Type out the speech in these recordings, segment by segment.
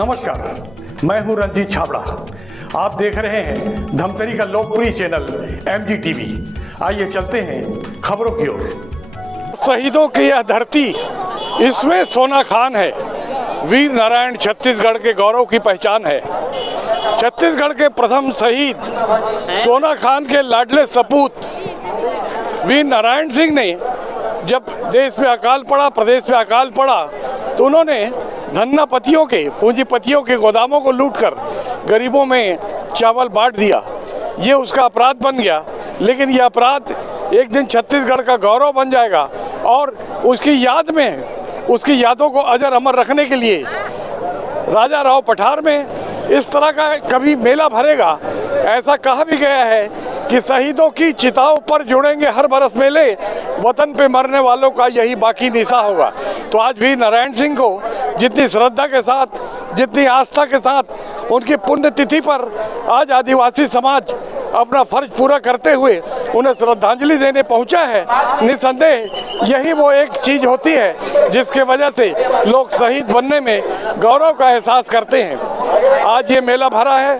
नमस्कार, मैं हूं रंजीत छाबड़ा। आप देख रहे हैं धमतरी का लोकप्रिय चैनल MGTV। आइए चलते हैं खबरों की ओर। शहीदों की यह धरती, इसमें सोना खान है। वीर नारायण छत्तीसगढ़ के गौरव की पहचान है। छत्तीसगढ़ के प्रथम शहीद सोना खान के लाडले सपूत वीर नारायण सिंह ने जब देश में अकाल पड़ा, प्रदेश में अकाल पड़ा, तो उन्होंने धन्नापतियों के, पूंजीपतियों के गोदामों को लूटकर गरीबों में चावल बांट दिया। ये उसका अपराध बन गया, लेकिन यह अपराध एक दिन छत्तीसगढ़ का गौरव बन जाएगा और उसकी याद में, उसकी यादों को अजर अमर रखने के लिए राजा राव पठार में इस तरह का कभी मेला भरेगा। ऐसा कहा भी गया है कि शहीदों की चिताओं पर जुड़ेंगे हर बरस मेले, वतन पे मरने वालों का यही बाकी निशा होगा। तो आज वीर नारायण सिंह को जितनी श्रद्धा के साथ, जितनी आस्था के साथ उनकी पुण्यतिथि पर आज आदिवासी समाज अपना फर्ज पूरा करते हुए उन्हें श्रद्धांजलि देने पहुंचा है। निस्संदेह यही वो एक चीज़ होती है जिसके वजह से लोग शहीद बनने में गौरव का एहसास करते हैं। आज ये मेला भरा है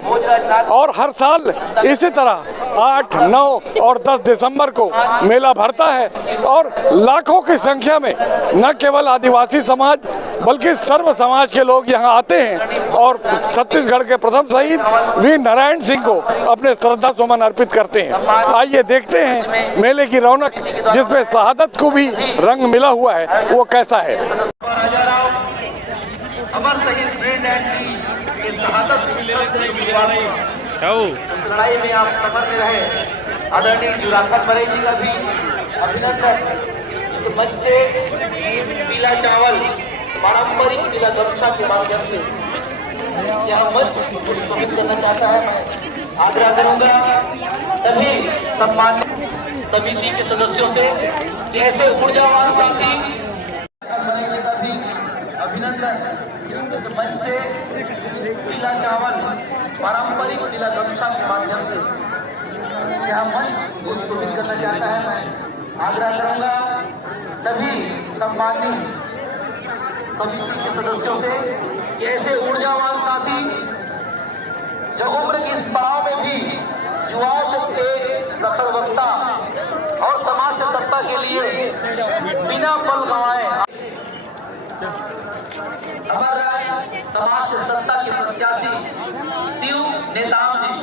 और हर साल इसी तरह 8, 9 और 10 दिसंबर को मेला भरता है और लाखों की संख्या में न केवल आदिवासी समाज बल्कि सर्व समाज के लोग यहाँ आते हैं और छत्तीसगढ़ के प्रथम शहीद वीर नारायण सिंह को अपने श्रद्धा सुमन अर्पित करते हैं। आइए देखते हैं मेले की रौनक, जिसमें शहादत को भी रंग मिला हुआ है, वो कैसा है। लड़ाई में आप सफर में रहे आदरणीय जुराखत बड़े जी का भी अभिनंदन। तो मंच से पीला चावल, पारंपरिक पीला गमछा के माध्यम से यह मंच प्रोत्साहित करना चाहता है। मैं आग्रह करूंगा सभी सम्मानित समिति के सदस्यों से कि ऐसे ऊर्जावान साथी का भी अभिनंदन। तो मंच से पीला चावल, पारंपरिक पीला गमछा के माध्यम से यह मंच प्रोत्साहित करना चाहता है। मैं आग्रह करूंगा सभी सम्मानित समिति के सदस्यों से कि ऐसे ऊर्जावान साथी जो उम्र की इस पड़ाव में भी युवाओं से तेज प्रखर वक्ता और समाज से सत्ता के लिए बिना बल गंवाए हमारा समाज से सत्ता के प्रत्याशी शिव नेताओं जी,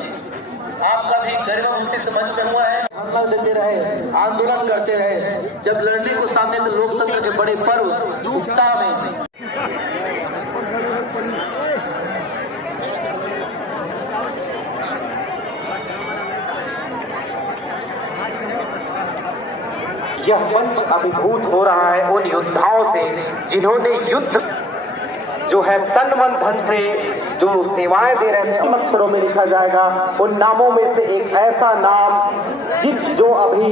आपका भी गर्वभूषित मंच हुआ है। धरना देते रहे, आंदोलन करते रहे, जब लड़ने को सामने तो लोकतंत्र के बड़े पर्व उत्साह में यह मंच अभिभूत हो रहा है उन योद्धाओं से जिन्होंने युद्ध जो है तन मन धन से जो सेवाएं दे रहे थे, अक्षरों में लिखा जाएगा। उन नामों में से एक ऐसा नाम जो अभी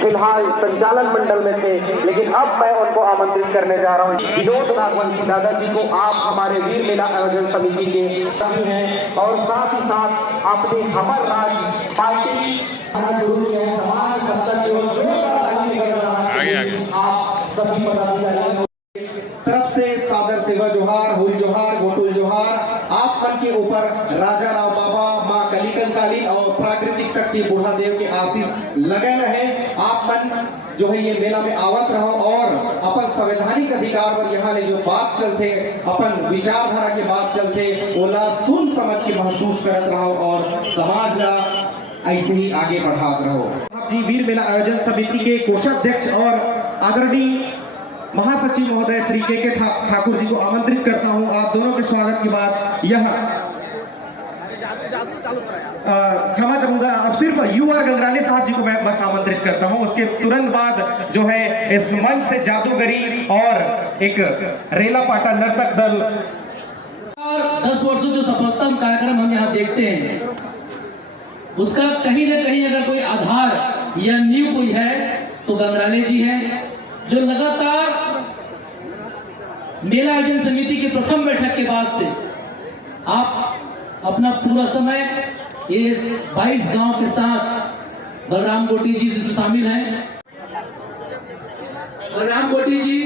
फिलहाल संचालन मंडल में थे, लेकिन अब मैं उनको आमंत्रित करने जा रहा हूँ। विनोद नागवंशी दादाजी को आप हमारे वीर मेला आयोजन समिति के हैं और साथ ही साथ अपनी हमर राज पार्टी आप सभी पदाधिकारियों तरफ से सादर सेवा जोहार, हुल जोहार, गोटुल जोहार। आप मन के ऊपर राजा राव बाबा, माँ कली कंकाली और प्राकृतिक शक्ति बूढ़ा देव के आशीष लगे रहे। आप मन जो है ये मेला में आवत रहो और अपन संवैधानिक अधिकार पर यहाँ ले जो बात चलते, अपन विचारधारा के बात चलते, ओला सुन समझ के महसूस करत रहो और समाज ला ऐसे ही आगे बढ़ाते रहो। जी वीर मेला आयोजन समिति के कोषाध्यक्ष और आदरणीय महासचिव महोदय श्री के ठाकुर जी को आमंत्रित करता हूं। आप दोनों के स्वागत के बाद यह क्षमा चाहूंगा, अब सिर्फ UR गंगराले साहब जी को मैं बस आमंत्रित करता हूं। उसके तुरंत बाद जो है इस मंच से जादूगरी और एक रेला पाटा नर्तक दल 10 वर्षों जो सफलता कार्यक्रम हम यहाँ देखते हैं, उसका कहीं न कहीं अगर कोई आधार या नींव कोई है तो गंगराले जी हैं, जो लगातार मेला आयोजन समिति की प्रथम बैठक के बाद से आप अपना पूरा समय इस 22 गांव के साथ बलराम गोटी जी से शामिल हैं। बलराम गोटी जी,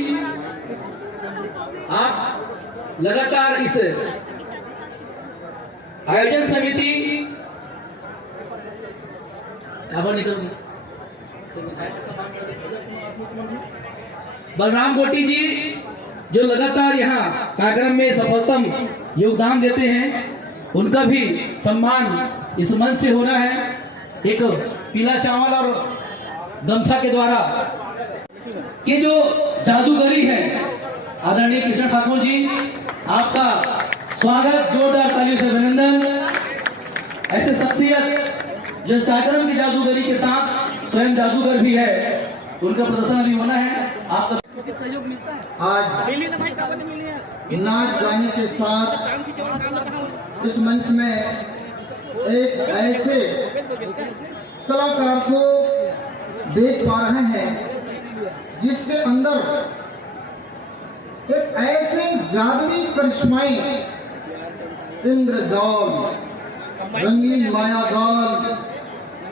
आप लगातार इस आयोजन समिति बलराम गोटी जी जो लगातार यहाँ कार्यक्रम में सफलतम योगदान देते हैं, उनका भी सम्मान इस मंच से हो रहा है। एक पीला चावल और गमछा के द्वारा ये जो जादूगरी है, आदरणीय कृष्ण ठाकुर जी, आपका स्वागत, जोरदार तालियों से अभिनंदन। ऐसे शख्सियत जो इस कार्यक्रम की जादूगरी के साथ स्वयं जादूगर भी है, उनका प्रदर्शन भी होना है। आपका सहयोग मिलता है। आज नाच गाने के साथ इस मंच में एक ऐसे कलाकार को देख पा रहे हैं जिसके अंदर एक ऐसे जादुई करिश्माई इंद्रजाल, रंगीन मायाजाल,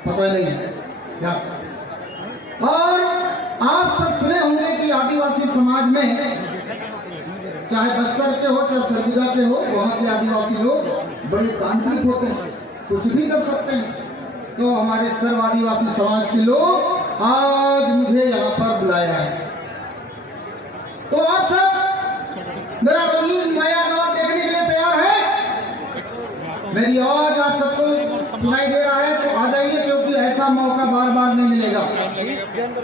पता नहीं क्या। और आप सब सुने होंगे कि आदिवासी समाज में, चाहे बस्तर के हो चाहे सरगुजा के हो, वहाँ के आदिवासी लोग बड़े तांत्रिक होते हैं, कुछ भी कर सकते हैं। तो हमारे सर्व आदिवासी समाज के लोग आज मुझे यहाँ पर बुलाया है। तो आप सब मेरा रंगीन मायाजाल देखने के लिए तैयार है? मेरी आवाज आप सबको सुनाई दे रहा है तो आ जाइए, क्योंकि ऐसा मौका बार बार नहीं मिलेगा।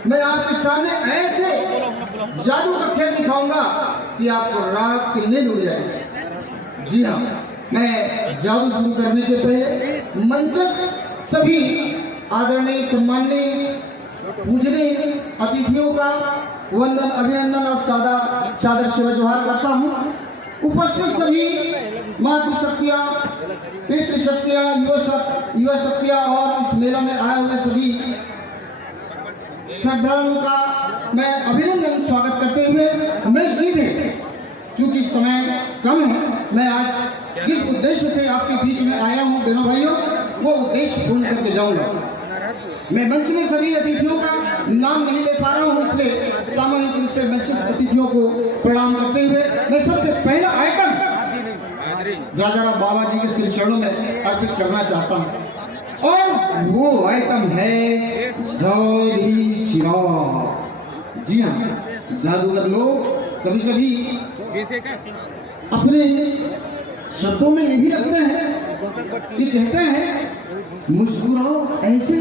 मैं आपके सामने ऐसे जादू का खेल दिखाऊंगा कि आपको रात की नींद उड़ जाएगी। जी हाँ, मैं जादू शुरू करने के पहले मंचस्थ सभी आदरणीय सम्माननीय पूजनीय अतिथियों का वंदन, अभिनंदन और सादर सेवा जोहार करता हूँ। उपस्थित सभी मातृशक्तियाँ, पितृशक्तियाँ, युवा शक्तियाँ और इस मेला में आए हुए सभी श्रद्धालुओं का मैं अभिनंदन स्वागत करते हुए मैं सीधे, क्योंकि समय कम है, मैं आज जिस उद्देश्य से आपके बीच में आया हूँ बहनों भाइयों, वो उद्देश्य पूर्ण करके जाऊंगा। मैं मंच में सभी अतिथियों का नाम नहीं ले पा रहा हूँ, इसलिए सामूहिक रूप से मंच अतिथियों को प्रणाम करते हुए मैं सबसे पहला आइटम राजाराम बाबा जी के श्री चरणों में अर्पित करना चाहता हूँ, और वो आइटम है जौहरी चिराग। जी हाँ, जादूगर लोग कभी कभी अपने शब्दों में ये भी रखते हैं कि कहते हैं मुस्कुराओ ऐसे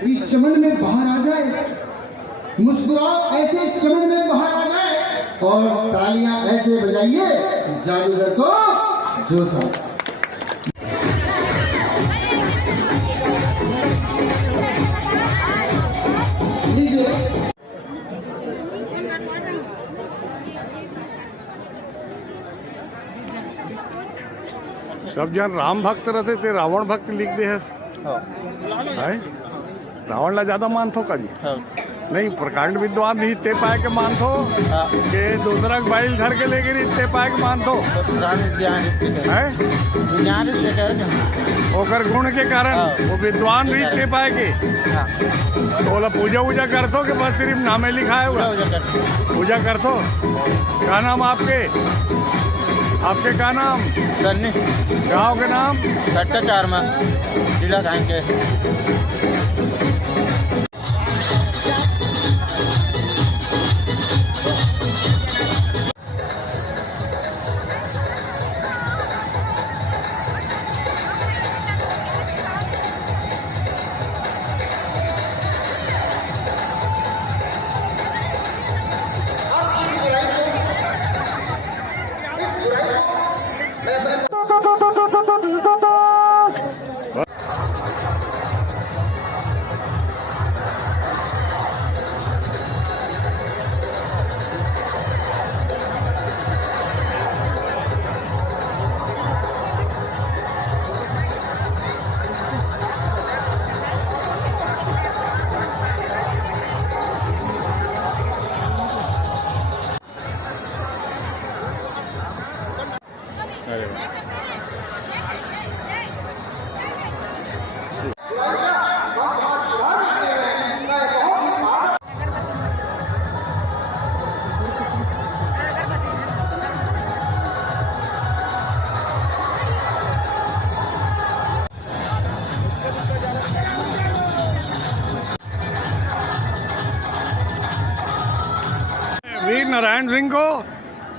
कि चमन में बाहर आ जाए, मुस्कुराओ ऐसे चमन में बाहर आ जाए, और तालियां ऐसे बजाइए जादूगर को जोश आए। सब जन राम भक्त रहते थे, रावण भक्त लिख दे है। रावण ला ज्यादा मानथो का जी? नहीं, प्रकांड विद्वान भी इतने पाए के मानथो के दूसरा बाइल घर के लेके इतने पाए के मानथो है। ओकर गुण के कारण वो विद्वान भी इतने पाए के बोला पूजा वूजा करतो के बस सिर्फ नामे लिखाए हुआ पूजा करतो। क्या नाम आपके? आपके क्या नाम? सन्नी। गाँव के नाम? कट्टाचारमा, जिला कांके।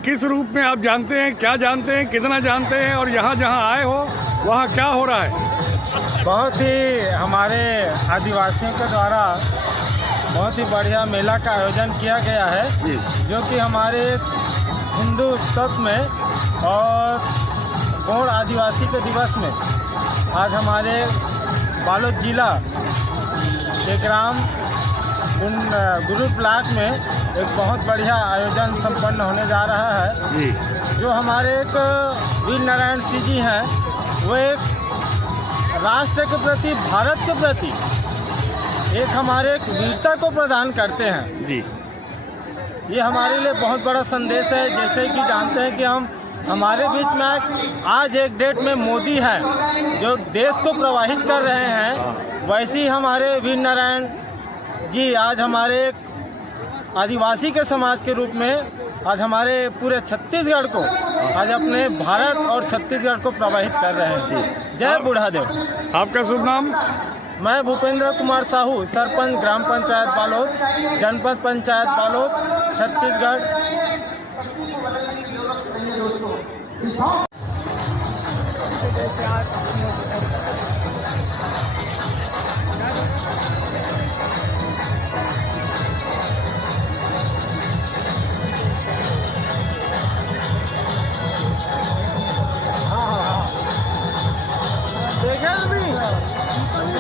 किस रूप में आप जानते हैं, क्या जानते हैं, कितना जानते हैं, और यहाँ जहाँ आए हो वहाँ क्या हो रहा है? बहुत ही हमारे आदिवासियों के द्वारा बहुत ही बढ़िया मेला का आयोजन किया गया है, जो कि हमारे हिंदू उत्सव में और गौड़ आदिवासी के दिवस में आज हमारे बालोद जिला के ग्राम गुरु ब्लॉक में एक बहुत बढ़िया आयोजन संपन्न होने जा रहा है। जो हमारे एक वीर नारायण सिंह जी हैं, वो एक राष्ट्र के प्रति, भारत के प्रति एक हमारे एक वीरता को प्रदान करते हैं जी। ये हमारे लिए बहुत बड़ा संदेश है। जैसे कि जानते हैं कि हमारे बीच में आज एक डेट में मोदी हैं जो देश को प्रवाहित कर रहे हैं, वैसे ही हमारे वीर नारायण जी आज हमारे एक आदिवासी के समाज के रूप में आज हमारे पूरे छत्तीसगढ़ को आज अपने भारत और छत्तीसगढ़ को प्रवाहित कर रहे हैं जी। जय बूढ़ादेव। आपका शुभ नाम? मैं भूपेंद्र कुमार साहू, सरपंच ग्राम पंचायत बालोद, जनपद पंचायत बालोद, छत्तीसगढ़।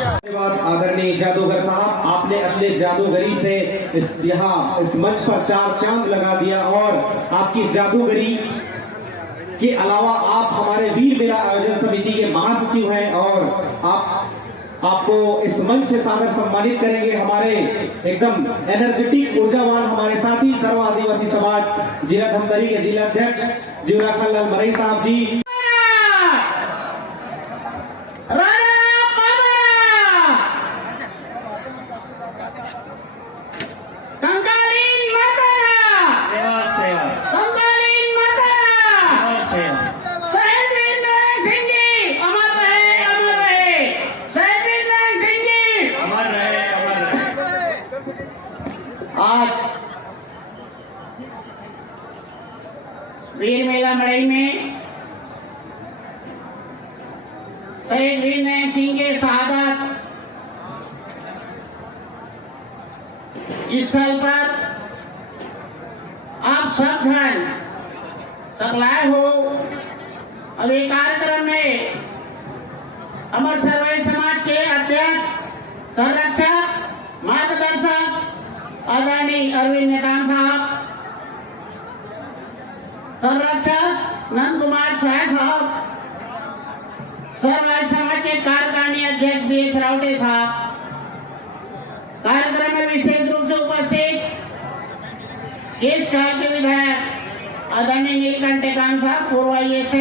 धन्यवाद आदरणीय जादूगर साहब, आपने अपने जादूगरी से इस मंच पर चार चांद लगा दिया, और आपकी जादूगरी के अलावा आप हमारे वीर मेला आयोजन समिति के महासचिव हैं, और आपको इस मंच से सादर सम्मानित करेंगे हमारे एकदम एनर्जेटिक ऊर्जावान हमारे साथी सर्व आदिवासी समाज जिला धमतरी के जिला अध्यक्ष जीवराखन लाल मरई साहब जी। आज वीर मेला मड़ई में शहीद वीर नारायण सिंह के शहादत स्थल पर आप सब धन सकलाए हो। अब ये कार्यक्रम में अमर सर्वाई समाज के अध्यक्ष, संरक्षक, मार्गदर्शक आदरणीय अरविंद नेताम साहब, संरक्षक नंद कुमार साय साहब, सर्वाई समाज के कार्यकारिणी अध्यक्ष बीएस रावटे साहब, कार्यक्रम में विशेष रूप से उपस्थित केस शहर के विधायक आदरणीय नीलकंठ टेकाम साहब, पूर्व आईएएस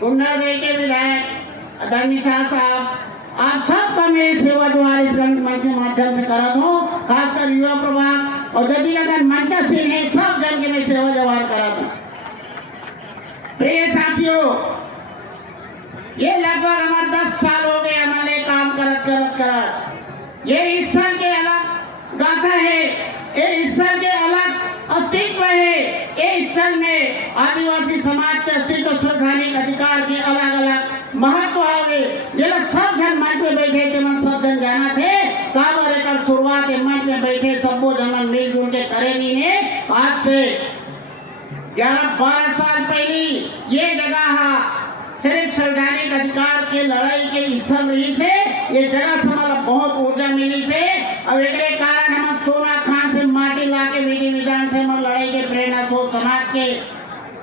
गुंडागढ़ के विधायक आदरणीय शाह साहब, आप सबका मैं सेवा द्वारा इस मंच के माध्यम से करा दूं, खासकर युवा प्रभाग और जदीनगर मंच से नहीं सब जन के मैं सेवा जवार करा दूं। प्रिय साथियों, ये लगभग हमारे 10 साल हो गए हमारे काम करत। ये इस साल के अलग गाथा है, ये इस साल के अलग अस्तित्व है, ये इस साल में आदिवासी समाज के अस्तित्व संवैधानिक अधिकार के अलग अलग महत्व आवे। जिला सब जन मंच में बैठे थे, मन सब जन जाना थे काबर एक शुरुआत मंच में बैठे सबको जन मिलजुल के करेंगे ने। आज से 11-12 साल पहले ये जगह सिर्फ संवैधानिक अधिकार के लड़ाई के स्थल रही से, ये जगह से हमारा बहुत ऊर्जा मिली से। अब एक कारण हम सोना खान से माटी ला के विधि विधान से हम लड़ाई के प्रेरणा को समाज के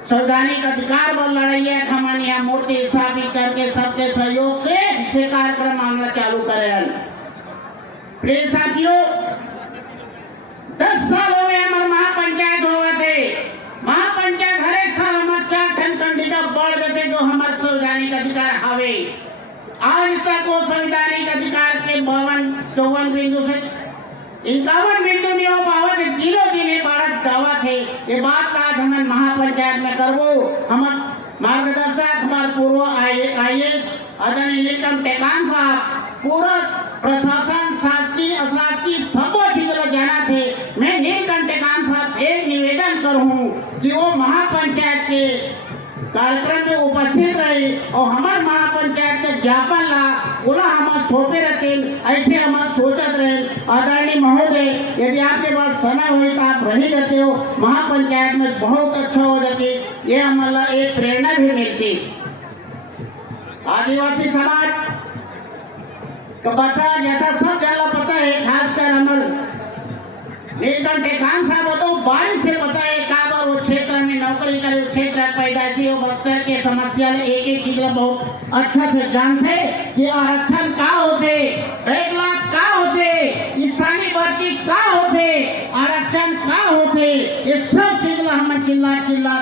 संवैधानिक अधिकार पर लड़ाई है। हमारे यहाँ मूर्ति स्थापित करके सबके सहयोग से ये कार्यक्रम मामला चालू करें। प्रिय साथियों, 10 साल हो गए हमारे महापंचायत हो गए थे। महापंचायत हर एक साल हमारे 4 ठन खंडिका बढ़ गए थे जो हमारे संवैधानिक अधिकार हवे। आज तक वो संवैधानिक अधिकार के 52-54 बिंदु से 51 बिंदु नहीं हो पावा थे। दिनों दिन बढ़त दावा थे। ये बात का आज हमारे महापंचायत में करवो। हमारे मार्गदर्शक हमारे पूर्व आईएएस आदरणीय नीलकंठ टेकाम साहब, पूरा प्रशासन शासकीय अशासकीय सबको ठीक जाना थे। मैं नीलकंठ टेकाम साहब कि वो महापंचायत के कार्यक्रम में उपस्थित रहे और हमारे महापंचायत के ज्ञापन ला बोला हमारे सौंपे रखे ऐसे हमारे सोचत रहे। आदरणीय महोदय, यदि आपके पास समय हो तो आप रही जाते हो महापंचायत में बहुत अच्छा हो जाते, ये हमारा एक प्रेरणा भी मिलती। आदिवासी समाज का बता जैसा सब जला पता है, खासकर हमारे नीलकंठ टेकाम साहब तो बारिश से पता है काबर वो क्षेत्र में नौकरी करे, क्षेत्र पैदाइशी और बस्तर के समस्या एक एक चीज बहुत अच्छा से जानते कि आरक्षण का होते, बैकलॉग का होते, स्थानीय भर्ती का होते, आरक्षण का होते, ये सब चीज हम चिल्ला चिल्ला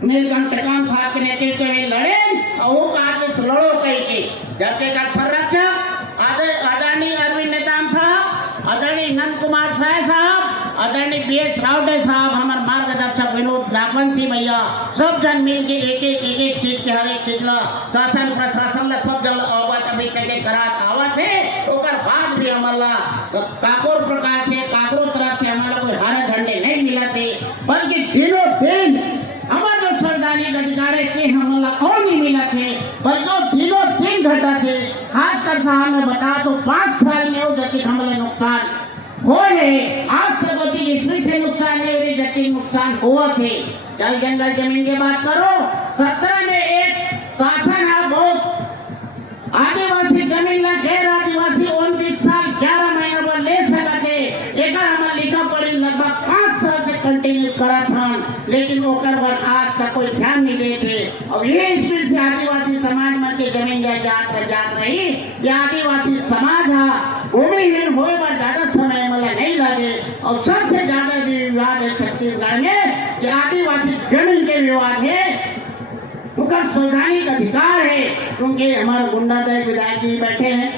नीलकंठ टेकाम साहब के नेतृत्व में लड़े और वो कार्य लड़ो कही के जब तक संरक्षक आदरणीय अरविंद नेताम साहब, आदरणीय नंद कुमार साय साहब, आदरणीय BS रावटे साहब, हमारे मार्गदर्शक विनोद राघवन सिंह भैया, सब जन मिल के एक चीज के हर एक चीज ला शासन प्रशासन ला सब जन अवगत अभी के करात आवत है। ओकर बाद भी हमारा काकोर प्रकार से काकोर तरफ से हमारा कोई हरा झंडे नहीं मिला थे, बल्कि दिनों दिन हमारे जो संवैधानिक अधिकार है कि हमारा और नहीं मिला थे, बल्कि दिनों दिन घटा थे। खासकर साहब मैं बता तो 5 साल में वो जति हमारे नुकसान हो है, आज से होती इसमें से नुकसान नहीं हो जति नुकसान हुआ थे। जल जंगल जमीन की बात करो, 17 में एक शासन है बहुत आदिवासी जमीन ला गैर आदिवासी 29 साल 11 महीना पर ले सकते, एक हमारा लिखा पढ़ी लगभग 5 साल से कंटिन्यू करा था, लेकिन ओकर पर आज तक कोई ध्यान नहीं देते। अब ये स्पीड से आदिवासी समाज में के जमीन जात रही, ये आदिवासी समाज भूमिहीन होए पर ज्यादा समय मतलब नहीं लगे। और सबसे ज्यादा विवाद है छत्तीसगढ़ में कि आदिवासी जमीन के विवाद है, उनका संवैधानिक अधिकार है, क्योंकि हमारे गुंडा दल विधायक जी बैठे हैं,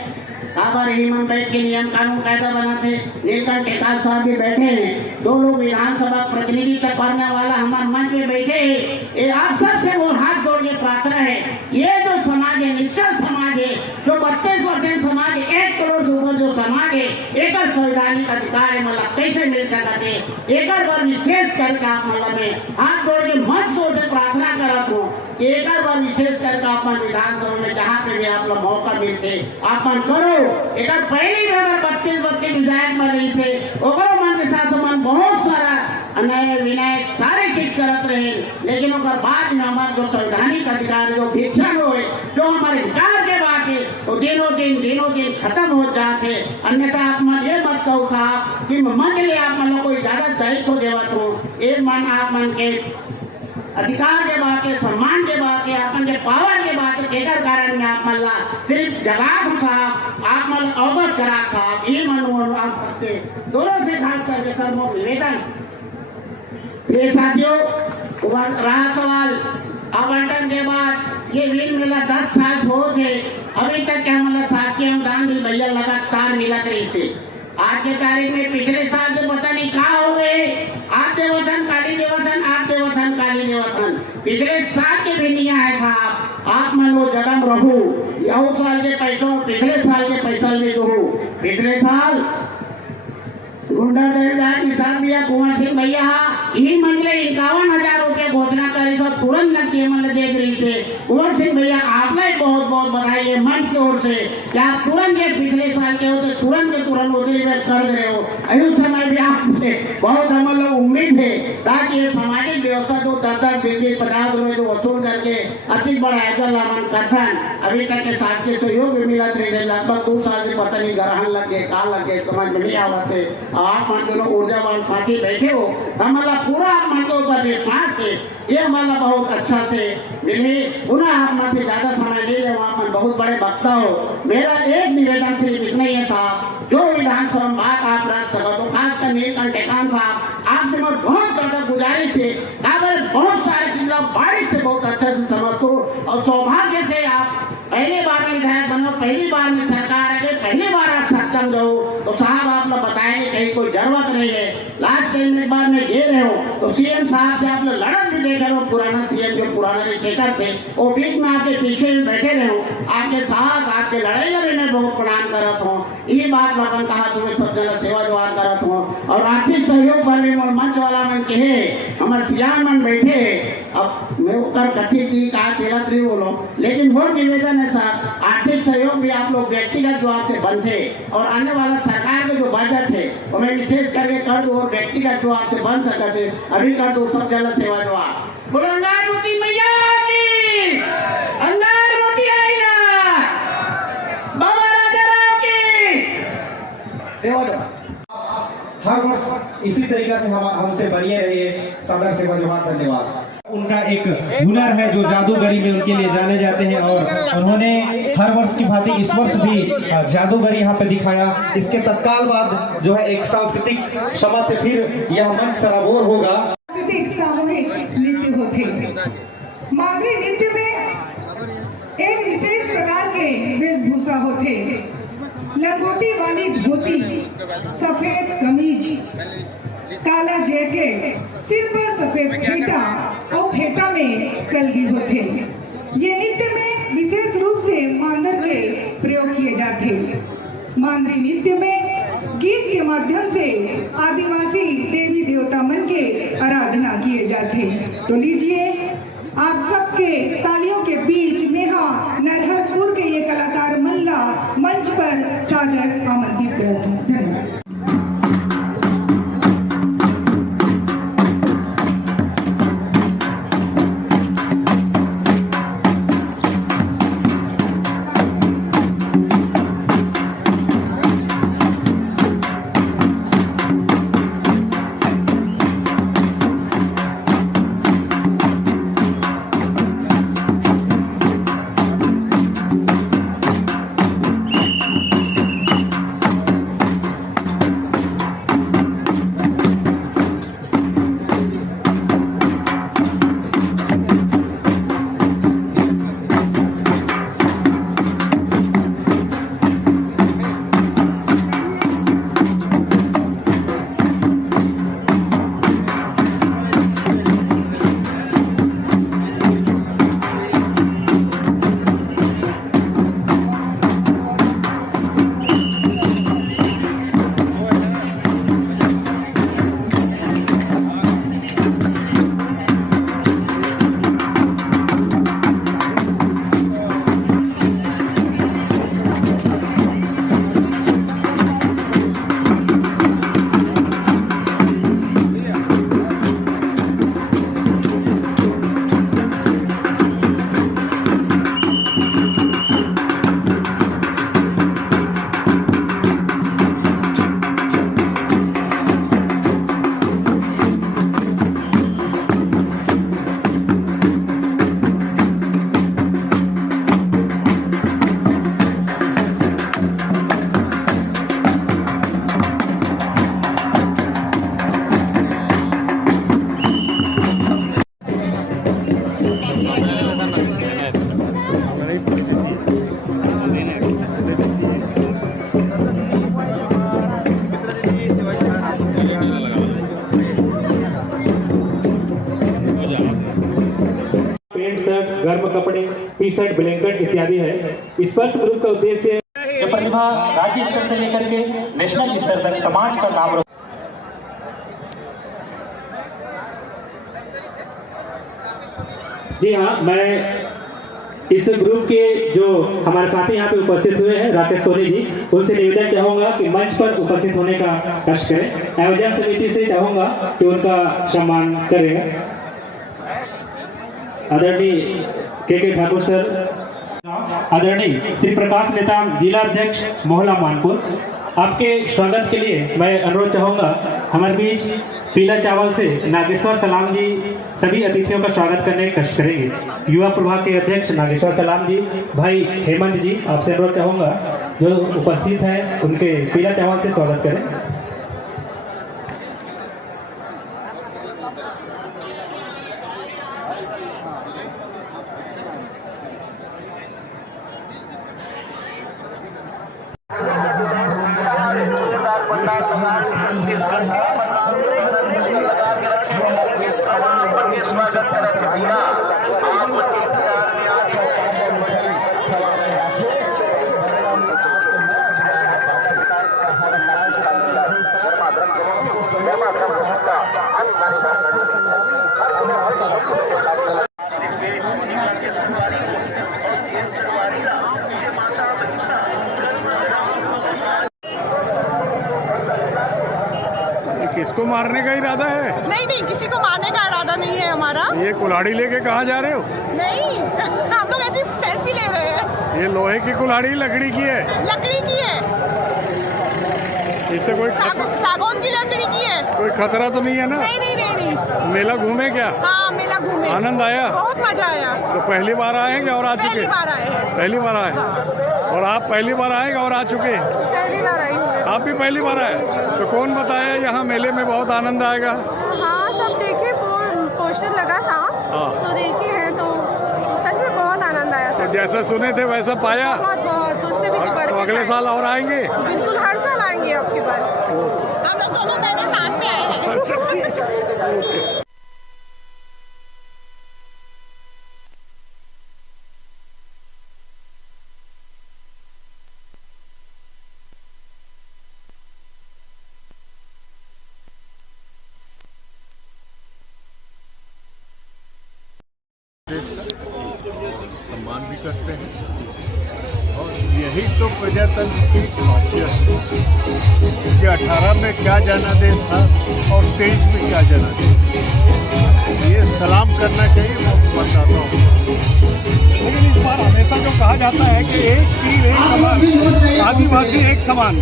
काबर हिमन बैठ के नियम कानून कायदा बनाते, नीलकंठ टेकाम साहब भी बैठे हैं, 2 लोग विधानसभा प्रतिनिधित्व करने वाला हमारे मंच में बैठे हैं। ये आप सबसे वो हाथ जोड़ के प्रार्थना है, ये जो समाज है निश्चल समाज है, जो 32% समाज 1 करोड़ से ऊपर जो समाज है, एक संवैधानिक अधिकार है मतलब कैसे मिल सकते है, एक बार विशेष करके आप मतलब में हाथ जोड़ के मंच जोड़ से प्रार्थना करत हूँ, एक बार विशेष करके आप विधानसभा में जहाँ पे भी आप लोग मौका मिलते आप करो। एक पहली बार 32 विधायक बन रही से ओकरो मन के साथ मन बहुत सारा अन्याय विनय सारे चीज करत रहे, लेकिन ओकर बाद में हमारे जो संवैधानिक अधिकार जो भिक्षण हुए, जो हमारे अधिकार के बात है वो दिनों दिन खत्म हो जाते। अन्यथा आप मन ये मत कहो साहब कि मन के लिए आप मन कोई ज्यादा दायित्व देवत हो, एक मन आप मन के अधिकार के बात है, सम्मान के बात है, अपन के पावर के बात है, एक कारण में आप मल्ला सिर्फ जवाब साहब आप मल अवगत करा साहब ये मनु आप सकते दोनों से खास करके सर मोर निवेदन। ये साथियों रहा सवाल आवंटन के बाद ये वीर मेला 10 साल हो थे, अभी तक क्या मतलब शासकीय अनुदान भी भैया लगातार मिलत रही से। आज के तारीख में पिछले साल जो पता नहीं कहा हो गए, आप देवथन काली देवथन, आप देवथन काली देवथन, पिछले साल के भी नहीं है साहब, आप मन लो जगम रहू, यह साल के पैसों पिछले साल के पैसा भी दो। पिछले साल गुंडा दलदार किसान भैया कुंवर सिंह भैया इन मंगले 51,000 रुपये घोषणा करे सब तुरंत नकदी मतलब देख रही थे। कुंवर सिंह भैया आपने बहुत बहुत बधाई है मंच की ओर से, क्या आप तुरंत ये पिछले साल के होते तुरंत होते कर रहे हो। अभी समय भी आपसे बहुत हम लोग उम्मीद है ताकि ये सामाजिक व्यवस्था तो 10-20-50 रुपये जो वसूल करके अति बड़ा आयोजन कथन अभी तक के शासकीय सहयोग भी मिला रहे, लगभग 2 साल से पता नहीं ग्रहण लग गए का लग गए समझ में नहीं आते। आप मन दोनों ऊर्जावान साथी बैठे हो, हमारा पूरा मन के ऊपर विश्वास है, ये हमारा बहुत अच्छा से मिली। पुनः आप मन से ज्यादा समय ले रहे हो, आप मन बहुत बड़े वक्ता हो। मेरा एक निवेदन सिर्फ इतना ही है साहब, जो विधानसभा में बात आप रख सको तो खासकर नीलकंठ टेकाम साहब आपसे मैं बहुत ज्यादा गुजारिश है, बहुत सारे जिला बारिश से बहुत अच्छा से समझ हो और सौभाग्य से आप पहली बार विधायक बनो, पहली बार में सरकार है, पहली बार आप सक्षम रहो तो साहब आप लोग बताएंगे कहीं कोई जरूरत नहीं है। लास्ट टाइम एक बार मैं गए रहे हो तो सीएम साहब से आप लोग लड़त भी देखे हो, पुराना सीएम जो पुराने टेकर थे वो बीच में आपके पीछे बैठे रहे हो, आपके साथ आपके लड़ाई लड़े में बहुत प्रणाम करत हो। ये बात लोगन कहा तुम्हें सब जगह सेवा जवान करत हो। और आर्थिक सहयोग पर भी मंच वाला मन कहे हमारे सियान मन बैठे, अब मैं उतर कथित की कहा तेरा नहीं बोलो, लेकिन वो निवेदन है साहब आर्थिक सहयोग भी आप लोग व्यक्तिगत द्वार से बंधे और आने वाला सरकार के जो बजट है वो मैं विशेष करके कर दो और व्यक्तिगत द्वार से बन सकते अभी कर दो सब जगह सेवा द्वार। बोलो अंगारमती मैया की, अंगारमती आईना, बाबा राजा राव की सेवा द्वार। हर वर्ष इसी तरीके से हम हमसे बनिए रहिए। सादर सेवा जोहार, धन्यवाद। उनका एक हुनर है जो जादूगरी में उनके लिए जाने जाते हैं और उन्होंने हर वर्ष की भांति इस वर्ष भी जादूगरी यहाँ पे दिखाया। इसके तत्काल बाद जो है एक सांस्कृतिक सभा से फिर यह मंच सराबोर होगा। सांस्कृतिक सामूहिक नृत्य होते, मागरी नृत्य में एक विशेष प्रकार के वेशभूषा होते, लंगोटी वाली धोती, सफेद कमीज, काला जैकेट, सिर पर सफेद फेटा और फेटा में कलगी होते। ये नृत्य में विशेष रूप से मांदर के प्रयोग किए जाते। मांदरी नृत्य में गीत के माध्यम से आदिवासी देवी देवता मन के आराधना किए जाते। तो लीजिए आप सबके तालियों के बीच मेहा नरहरपुर के ये कलाकार मल्ला मंच पर सादर आमंत्रित करते हैं। धन्यवाद। गर्म कपड़े, टी शर्ट, ब्लैंकेट इत्यादि है। स्पर्श ग्रुप का उद्देश्य ये प्रतिभा राज्य स्तर से लेकर के नेशनल स्तर तक समाज का काम। जी हाँ, मैं इस ग्रुप के जो हमारे साथी यहाँ पे उपस्थित हुए हैं राकेश सोनी जी, उनसे निवेदन चाहूंगा कि मंच पर उपस्थित होने का कष्ट करें। आयोजन समिति से चाहूंगा कि उनका सम्मान करें। आदरणीय के ठाकुर सर, आदरणीय श्री प्रकाश नेताम जिला अध्यक्ष मोहल्ला मानपुर, आपके स्वागत के लिए मैं अनुरोध चाहूंगा हमारे बीच पीला चावल से नागेश्वर सलाम जी सभी अतिथियों का स्वागत करने का कष्ट करेंगे। युवा प्रभाग के अध्यक्ष नागेश्वर सलाम जी, भाई हेमंत जी, आपसे अनुरोध चाहूंगा जो उपस्थित हैं उनके पीला चावल से स्वागत करें। किसको मारने का इरादा है? नहीं नहीं, किसी को मारने का इरादा नहीं है हमारा। ये कुल्हाड़ी लेके कहाँ जा रहे हो? नहीं, हम लोग ऐसी सेल्फी ले रहे हैं। ये लोहे की कुल्हाड़ी लकड़ी की है? लकड़ी की है। इससे कोई सागौन की लकड़ी की है। कोई खतरा तो नहीं है ना? नहीं नहीं नहीं नहीं। मेला घूमे क्या? हाँ, मेला घूमे। आनंद आया? बहुत मजा आया। तो पहली बार आएंगे और आ चुके? पहली बार आए हैं। पहली बार आए। और आप पहली बार आएंगे और आ चुके? पहली बार आई हूँ। आप भी पहली बार आए? तो कौन बताया यहाँ मेले में बहुत आनंद आएगा? हाँ, सब देखे, पोस्टर लगा था तो देखे हैं, तो सच में बहुत आनंद आया। तो जैसा सुने थे वैसा पाया? बहुत बहुत, उससे भी बढ़ तो के अगले साल और आएंगे? बिल्कुल, हर साल आएंगे आपके पास। हम लोग दोनों पहले साथ में आए हैं। सम्मान भी करते हैं और यही तो प्रजातंत्र की खासियत है कि 18 में क्या जनादेश था और 23 में क्या जनादेश। ये सलाम करना चाहिए, मैं बताता हूँ। लेकिन इस बार हमेशा जो कहा जाता है कि एक तीर एक समान, आदिवासी एक समान,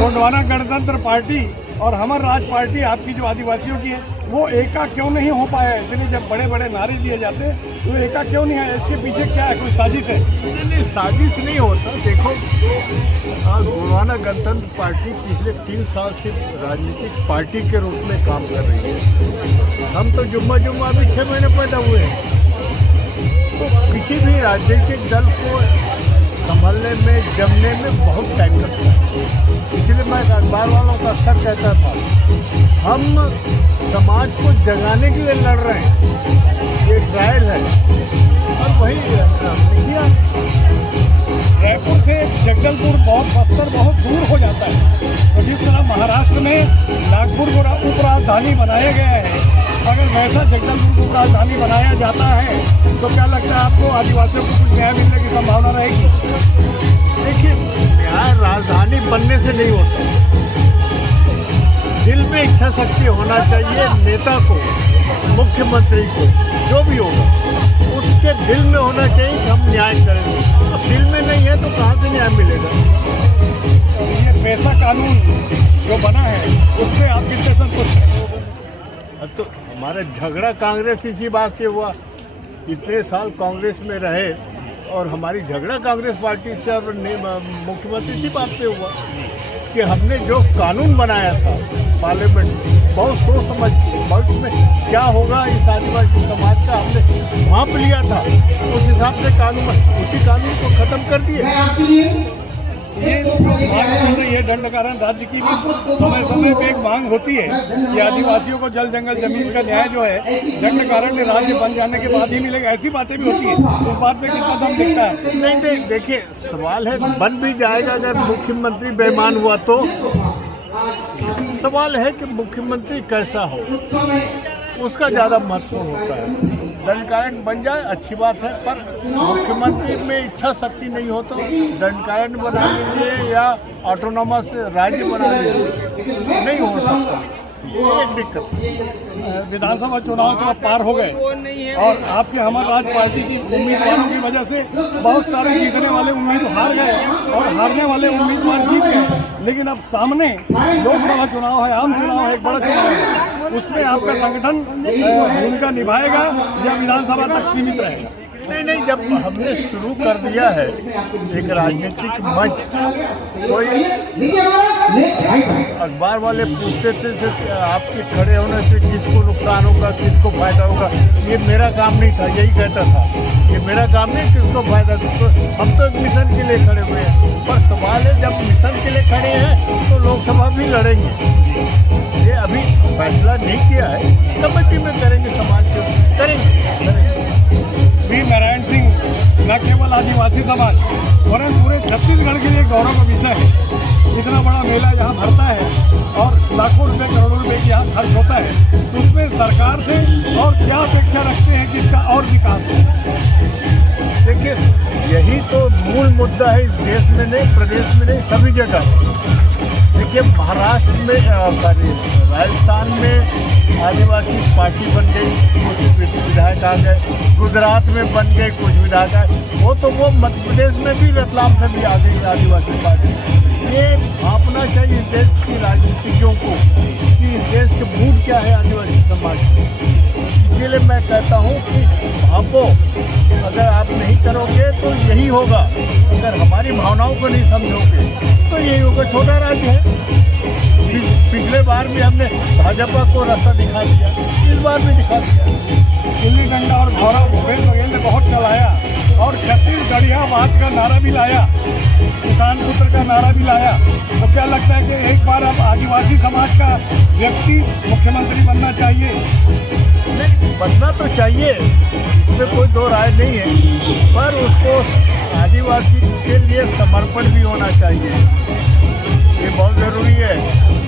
गोंडवाना गणतंत्र पार्टी और हमर राज पार्टी आपकी जो आदिवासियों की है वो एका क्यों नहीं हो पाया है? इसलिए जब बड़े बड़े नारे दिए जाते हैं तो एका क्यों नहीं है? इसके पीछे क्या है? कोई साजिश है? नहीं, साजिश नहीं होता। देखो, गोंडवाना गणतंत्र पार्टी पिछले 3 साल से राजनीतिक पार्टी के रूप में काम कर रही है। हम तो जुम्मा अभी 6 महीने पैदा हुए हैं। तो किसी भी राजनीतिक दल को संभलने में, जमने में बहुत टाइम लगता है। इसलिए मैं अखबार वालों का अक्सर कहता था, हम समाज को जगाने के लिए लड़ रहे हैं, ये ट्रायल है। और वही किया। रायपुर से जगदलपुर बस्तर बहुत दूर हो जाता है। तो जिस तरह महाराष्ट्र में नागपुर को उपराजधानी बनाया गया है, अगर वैसा जगदलपुर को राजधानी बनाया जाता है तो क्या लगता है आपको आदिवासियों को कुछ न्याय मिलने की संभावना रहेगी? देखिए, न्याय राजधानी बनने से नहीं होता। दिल में इच्छा शक्ति होना चाहिए नेता को, मुख्यमंत्री को, जो भी होगा उसके दिल में होना चाहिए कि हम न्याय करेंगे। अब दिल में नहीं है तो कहाँ से न्याय मिलेगा? ये पैसा कानून जो बना है उससे आप कितने संतुष्ट हैं? तो हमारा झगड़ा कांग्रेस इसी बात से हुआ। इतने साल कांग्रेस में रहे और हमारी झगड़ा कांग्रेस पार्टी से और मुख्यमंत्री इसी बात पे हुआ कि हमने जो कानून बनाया था पार्लियामेंट में, बहुत सोच समझ भविष्य में क्या होगा इस आदिवासी समाज का हमने भांप लिया था। उस हिसाब से उसी कानून को खत्म कर दिए। ये दंडकारण राज्य की भी समय समय पे एक मांग होती है कि आदिवासियों को जल जंगल जमीन का न्याय जो है दंडकारण राज्य बन जाने के बाद ही मिलेगा। ऐसी बातें भी होती है। उस बात पे कितना दम दिखता है? नहीं, देखिए, सवाल है बन भी जाएगा अगर मुख्यमंत्री बेईमान हुआ तो। सवाल है कि मुख्यमंत्री कैसा हो, उसका ज़्यादा महत्वपूर्ण होता है। दंडकारण बन जाए अच्छी बात है, पर मुख्यमंत्री में इच्छा शक्ति नहीं हो तो दंडकारण बना लीजिए या ऑटोनॉमस राज्य बना लीजिए, नहीं हो सकता। ये एक दिक्कत। विधानसभा चुनाव तो अब पार हो गए और आपके हमारे राज पार्टी की उम्मीदवारों की वजह से बहुत सारे जीतने वाले उम्मीदवार हार गए और हारने वाले उम्मीदवार जीत गए। लेकिन अब सामने लोकसभा चुनाव है, आम चुनाव है, एक बड़ा चुनाव है। उसमें आपका संगठन भूमिका निभाएगा या विधानसभा तक सीमित रहेगा? नहीं, जब हमने शुरू कर दिया है एक राजनीतिक मंच, कोई अखबार वाले पूछते थे आपके खड़े होने से किसको नुकसान होगा, किसको फायदा होगा। ये मेरा काम नहीं था, यही कहता था, ये मेरा काम नहीं, किसको फायदा। हम तो एक मिशन के लिए खड़े हुए हैं। पर सवाल है, जब मिशन के लिए खड़े हैं तो लोकसभा भी लड़ेंगे। ये अभी फैसला नहीं किया है, कमेटी में करेंगे, समाज के करेंगे। वी नारायण सिंह न केवल आदिवासी समाज वरन पूरे छत्तीसगढ़ के लिए गौरव का विषय है। इतना बड़ा मेला यहाँ भरता है और लाखों रुपए करोड़ों रुपए की यहाँ खर्च होता है, तो उसमें सरकार से और क्या अपेक्षा रखते हैं कि इसका और विकास हो? देखिए, यही तो मूल मुद्दा है इस देश में नहीं, प्रदेश में नहीं, सभी जगह। देखिए, महाराष्ट्र में राजस्थान में आदिवासी पार्टी बन गई, कुछ विधायक आ गए, गुजरात में बन गए, कुछ विधायक आए, वो मध्य प्रदेश में भी रतलाम से भी आ गई आदिवासी पार्टी। ये भापना चाहिए इस देश की राजनीतिज्ञों को कि इस देश के मूड क्या है आदिवासी समाज की। इसीलिए मैं कहता हूँ कि भापो, अगर आप नहीं करोगे तो यही होगा। अगर हमारी भावनाओं को नहीं समझोगे तो यही होगा। छोटा राज्य है, पिछले बार भी हमने भाजपा को रास्ता दिखा दिया, इस बार भी दिखा दिया। गिल्ली डंडा और भौरा भूपेश बघेल ने बहुत चलाया और छत्तीसगढ़िया बात का नारा भी लाया, किसान पुत्र का नारा भी लाया। तो क्या लगता है कि एक बार अब आदिवासी समाज का व्यक्ति मुख्यमंत्री बनना चाहिए? नहीं, बनना तो चाहिए, इसमें कोई दो राय नहीं है, पर उसको आदिवासी के लिए समर्पण भी होना चाहिए, ये बहुत ज़रूरी है।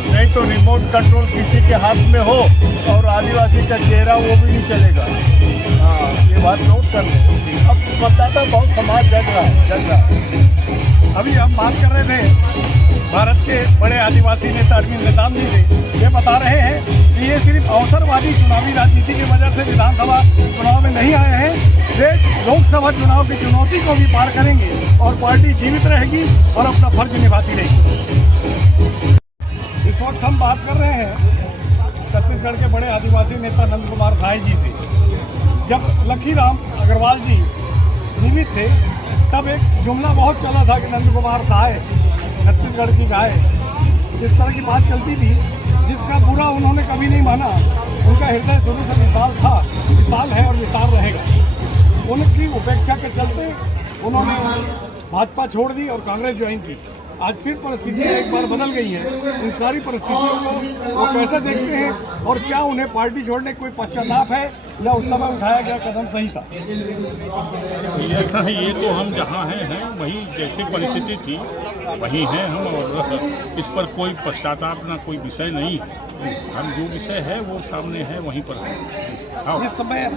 नहीं तो रिमोट कंट्रोल किसी के हाथ में हो और आदिवासी का चेहरा वो भी नहीं चलेगा। हाँ, ये बात नोट कर लें। अब बताता बहुत समाज जग रहा है। अभी हम बात कर रहे थे भारत के बड़े आदिवासी नेता अरविंद नेताम जी से, ये बता रहे हैं कि ये सिर्फ अवसरवादी चुनावी राजनीति की वजह से विधानसभा चुनाव में नहीं आए हैं, वे लोकसभा चुनाव की चुनौती को भी पार करेंगे और पार्टी जीवित रहेगी और अपना फर्ज निभाती रहेगी। इस वक्त हम बात कर रहे हैं छत्तीसगढ़ के बड़े आदिवासी नेता नंद कुमार साय जी से। जब लखीराम अग्रवाल जी जीवित थे तब एक जुमला बहुत चला था कि नंद कुमार साय छत्तीसगढ़ की गाय, इस तरह की बात चलती थी, जिसका बुरा उन्होंने कभी नहीं माना। उनका हृदय शुरू से विशाल था, विशाल है और विशाल रहेगा। उनकी उपेक्षा के चलते उन्होंने भाजपा छोड़ दी और कांग्रेस ज्वाइन की। आज फिर परिस्थितियाँ एक बार बदल गई हैं। इन सारी परिस्थितियों को वो कैसे देखते हैं और क्या उन्हें पार्टी छोड़ने कोई पश्चाताप है या उस समय उठाया गया कदम सही था? ये तो हम जहाँ हैं वही जैसे परिस्थिति थी वही हैं हम, और इस पर कोई पश्चाताप ना कोई विषय नहीं है। हम जो विषय है वो सामने है, वहीं पर है। इस समय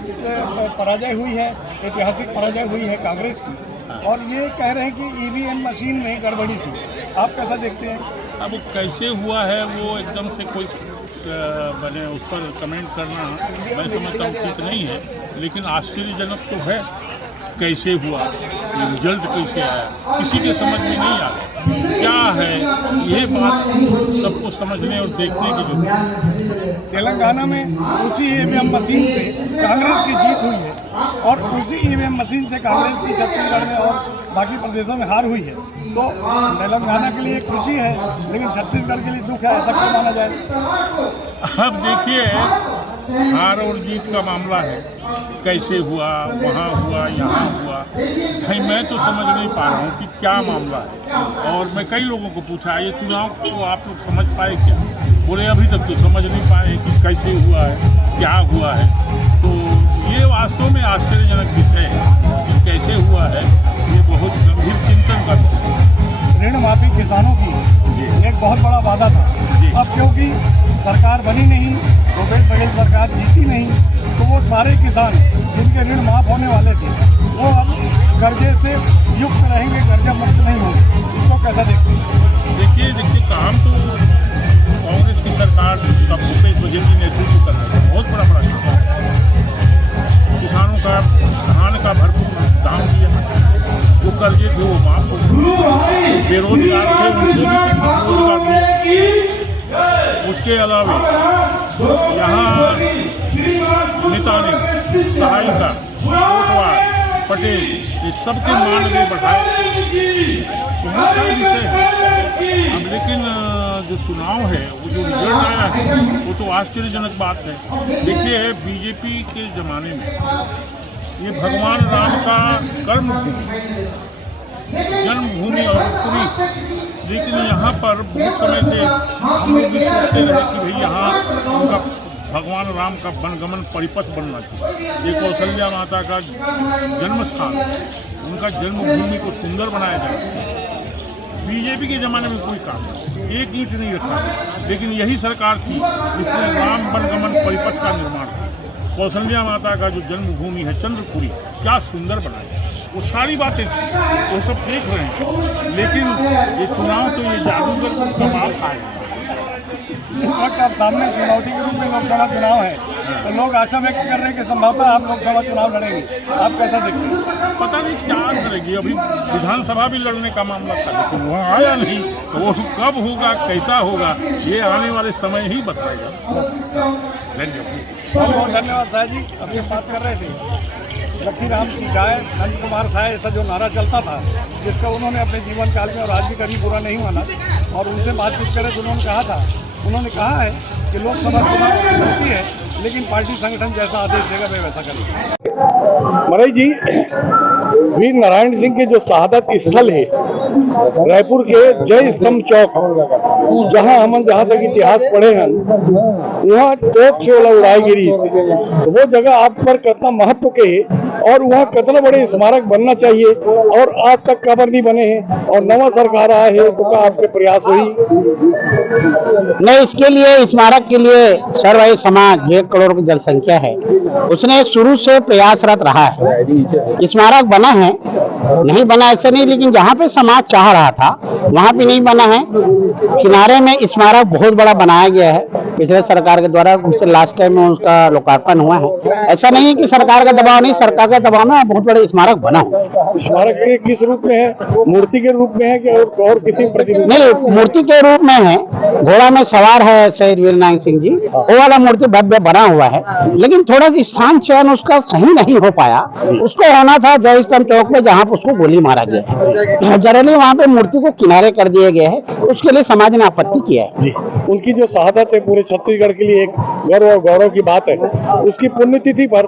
पराजय हुई है, ऐतिहासिक पराजय हुई है कांग्रेस की, और ये कह रहे हैं कि ईवीएम मशीन में गड़बड़ी थी। आप कैसा देखते हैं? अब कैसे हुआ है वो एकदम से कोई मैंने उस पर कमेंट करना मैं समझता हूँ ठीक नहीं है, लेकिन आश्चर्यजनक तो है कैसे हुआ, रिजल्ट कैसे आया, किसी के समझ में नहीं आ रहा क्या है। ये बात सबको समझने और देखने की जरूरत है। तेलंगाना में उसी ईवीएम मशीन से कांग्रेस की जीत हुई है और उसी ईवीएम मशीन से कांग्रेस की छत्तीसगढ़ में और बाकी प्रदेशों में हार हुई है। तो तेलंगाना के लिए खुशी है, लेकिन छत्तीसगढ़ के लिए दुख है, ऐसा क्यों माना जाए? अब देखिए, हार और जीत का मामला है, कैसे हुआ, वहाँ हुआ, यहाँ हुआ, भाई मैं तो समझ नहीं पा रहा हूँ कि क्या मामला है। और मैं कई लोगों को पूछा ये चुनाव को आप लोग समझ पाए क्या? बोले अभी तक तो समझ नहीं पाए कि कैसे हुआ है, क्या हुआ है। तो ये वास्तव में आश्चर्यजनक विषय है कि कैसे हुआ है, ये बहुत गंभीर चिंतन का विषय है। ऋण माफी किसानों की एक बहुत बड़ा वादा था, अब क्योंकि सरकार बनी नहीं, भूपेश बघेल सरकार जीती नहीं, तो वो सारे किसान जिनके ऋण माफ होने वाले थे वो अब कर्जे से युक्त रहेंगे, कर्जा मुक्त नहीं होंगे। इसको कैसा देखते हैं? देखिए काम तो कांग्रेस की सरकार का भूपेश बघेल जी नेतृत्व कर रहे हैं, बहुत बड़ा काम। किसानों का धान का भरपूर दाम दिया, जो कर्जे थे वो माफ हो गए, बेरोजगार थे उनको भी रोजगार दिया। उसके अलावा यहाँ मितानी, सहायिका, कोटवार, पटेल, ये सबके मानदेय बढ़ाए, बहुत सारे विषय हैं। अब लेकिन जो चुनाव है वो जो रिजल्ट आया है वो तो आश्चर्यजनक बात है। देखिए बीजेपी के ज़माने में ये भगवान राम का कर्मभूमि, जन्मभूमि और पुरी, लेकिन यहाँ पर बहुत समय से हम लोग भी सोचते रहे कि भाई यहाँ उनका भगवान राम का वनगमन परिपथ बनना चाहिए। ये कौशल्या माता का जन्म स्थान, उनका जन्मभूमि को सुंदर बनाया जाए। बीजेपी के ज़माने में कोई काम नहीं, एक ईंट नहीं रखा, लेकिन यही सरकार थी जिसने राम वनगमन परिपथ का निर्माण किया। कौशल्या माता का जो जन्मभूमि है चंद्रपुरी, क्या सुंदर बनाया। वो सारी बातें थी, वो सब देख रहे हैं, लेकिन ये चुनाव तो ये जादूगर को कमाल खाएगा। इस वक्त आप सामने चुनौती के रूप में लोकसभा चुनाव है, तो लोग आशा व्यक्त कर रहे हैं कि संभवतः आप लोकसभा चुनाव लड़ेंगे। आप कैसा देखते हैं? पता नहीं क्या करेगी। अभी विधानसभा भी लड़ने का मामला था, लेकिन वहाँ आया नहीं, तो वो कब होगा, कैसा होगा, ये आने वाले समय ही बताएगा। बहुत बहुत धन्यवाद साहब जी। अभी बात कर रहे थे लखी राम की गाय नंद कुमार साय, ऐसा जो नारा चलता था, जिसका उन्होंने अपने जीवन काल में और आज भी कभी बुरा नहीं माना, और उनसे बातचीत करें तो उन्होंने कहा है कि लोकसभा चुनाव होती है, लेकिन पार्टी संगठन जैसा आदेश देगा वे वैसा करेगा। मरई जी, वीर नारायण सिंह के जो शहादत स्थल है रायपुर के जय स्तंभ चौक, जहाँ तक इतिहास पढ़े हैं, वहाँ टोप से वाला उड़ाई गिरी, तो वो जगह आप पर कितना महत्व के है और वहाँ कितना बड़े स्मारक बनना चाहिए, और आज तक कबर नहीं बने हैं, और नवा सरकार आया है तो क्या आपके प्रयास हुई? नहीं, इसके लिए स्मारक के लिए सर्वभारतीय समाज 1 करोड़ की जनसंख्या है, उसने शुरू से प्रयासरत रहा है। स्मारक बना है, नहीं बना ऐसे नहीं, लेकिन जहाँ पे समाज चाह रहा था वहाँ पे नहीं बना है। किनारे में स्मारक बहुत बड़ा बनाया गया है पिछले सरकार के द्वारा, लास्ट टाइम में उसका लोकार्पण हुआ है। ऐसा नहीं है कि सरकार का दबाव नहीं, सरकार का दबाव में बहुत बड़ा स्मारक बना हुआ है। स्मारक किस रूप में है? मूर्ति के रूप में है कि और किसी प्रतिरूप? नहीं, मूर्ति के रूप में है, घोड़ा में सवार है शहीद वीर नारायण सिंह जी, वो वाला मूर्ति भव्य बना हुआ है, लेकिन थोड़ा स्थान चयन उसका सही नहीं हो पाया। उसको होना था जय स्तंभ चौक में, जहाँ पर उसको गोली मारा गया है। जनरली वहाँ पे मूर्ति को किनारे कर दिया गया है, उसके लिए समाज ने आपत्ति किया है। उनकी जो शहादत है पूरे छत्तीसगढ़ के लिए एक गर्व और गौरव की बात है। उसकी पुण्यतिथि पर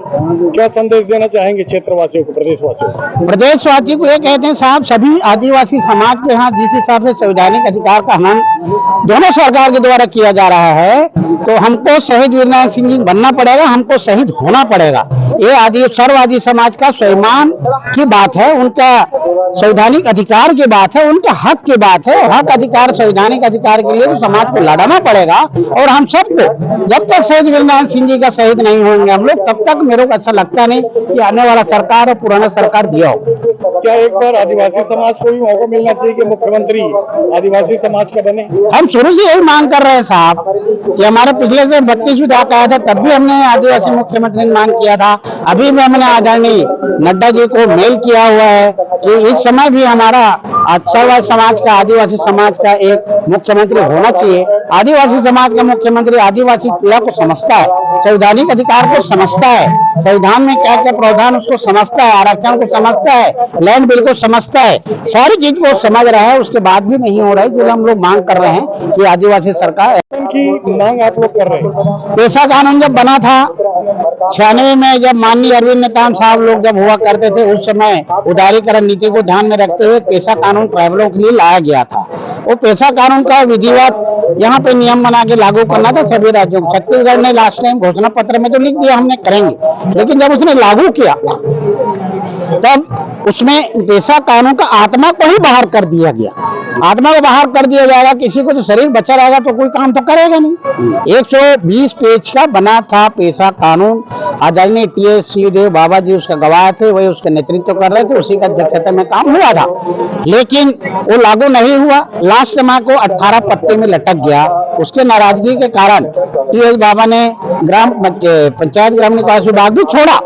क्या संदेश देना चाहेंगे क्षेत्रवासियों को, प्रदेशवासियों को? प्रदेशवासी को ये कहते हैं साहब, सभी आदिवासी समाज के यहाँ जिस हिसाब से संवैधानिक अधिकार का हनन दोनों सरकार के द्वारा किया जा रहा है, तो हमको शहीद वीर नारायण सिंह जी बनना पड़ेगा, हमको शहीद होना पड़ेगा। ये सर्ववादी समाज का स्वाभिमान की बात है, उनका संवैधानिक अधिकार की बात है, उनके हक की बात है। हक अधिकार, संवैधानिक अधिकार के लिए तो समाज को लड़ना पड़ेगा, और हम सबको जब तक शहीद वीर नारायण सिंह जी का शहीद नहीं होंगे हम लोग, तब तक मेरे को अच्छा लगता नहीं कि आने वाला सरकार और पुराना सरकार दिया हो। क्या एक बार आदिवासी समाज को भी मौका मिलना चाहिए कि मुख्यमंत्री आदिवासी समाज का बने? हम शुरू से यही मांग कर रहे हैं साहब, कि हमारे पिछले से 32 विधायक आया था, तब भी हमने आदिवासी मुख्यमंत्री ने मांग किया था। अभी भी हमने आदरणीय नड्डा जी को मेल किया हुआ है कि इस समय भी हमारा सर्ववादी समाज का, आदिवासी समाज का एक मुख्यमंत्री होना चाहिए। आदिवासी समाज का मुख्यमंत्री आदिवासी पीड़ा को समझता है, संवैधानिक अधिकार को समझता है, संविधान में क्या क्या प्रावधान उसको समझता है, आरक्षण को समझता है, लैंड बिल को समझता है, सारी चीज को समझ रहा है। उसके बाद भी नहीं हो रहा है, जो हम लोग मांग कर रहे हैं कि आदिवासी सरकार की मांग आप लोग कर रहे हैं। पेशा कानून जब बना था 96 में, जब माननीय अरविंद नेताम साहब लोग जब हुआ करते थे, उस समय उदारीकरण नीति को ध्यान में रखते हुए पेशा कानून ट्राइबलों के लिए लाया गया था। वो पेशा कानून का विधिवत यहाँ पे नियम बना के लागू करना था सभी राज्यों को। छत्तीसगढ़ ने लास्ट टाइम घोषणा पत्र में तो लिख दिया हमने करेंगे, लेकिन जब उसने लागू किया तब उसमें पेशा कानून का आत्मा को ही बाहर कर दिया गया। आत्मा को बाहर कर दिया जाएगा, किसी को तो शरीर बचा रहेगा तो कोई काम तो करेगा नहीं। 120 पेज का बना था पेशा कानून। आदरणीय TS सिंहदेव बाबा जी उसका गवाह थे, वही उसका नेतृत्व कर रहे थे, उसी का अध्यक्षता में काम हुआ था, लेकिन वो लागू नहीं हुआ। लास्ट में को 18 पत्ते में लटक गया। उसके नाराजगी के कारण TS बाबा ने पंचायत ग्रामीण विकास विभाग भी छोड़ा।